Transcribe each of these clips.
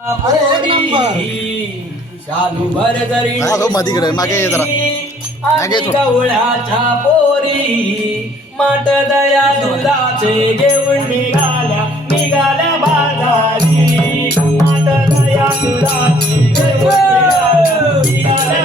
मागे मागे जरा गवळ्याच्या पोरी माट दया दुधाचे घेऊन निघाल्या निघाल्या बाजारी. माट दया दुधाचे घेऊन निघाल्या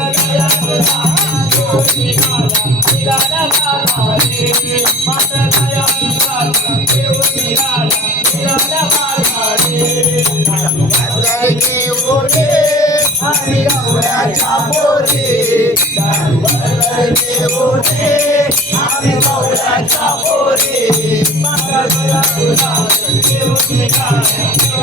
I'm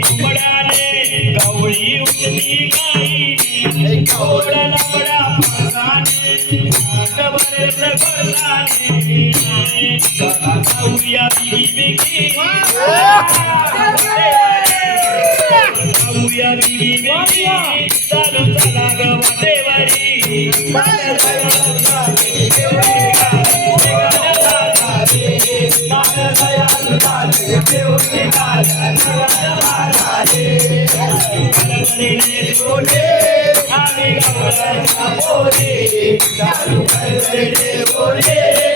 कुंबडाने गवळी उठली गाई गवळा लपडा फसाने भरत भरताने गवळ्या बिगी बिगी जाऊया चालू चला गवादेवारी बोले चालू बोले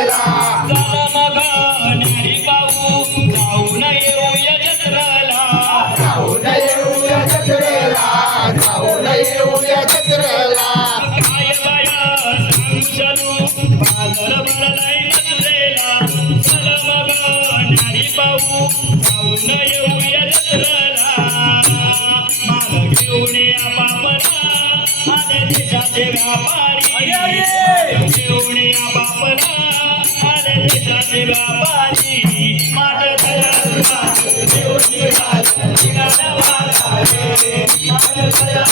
उद्या चंद्रला. पाहू पाहून येऊया चंद्रला माल घेऊन या बापला माझ्या देशाचे व्यापारी व्यापारी.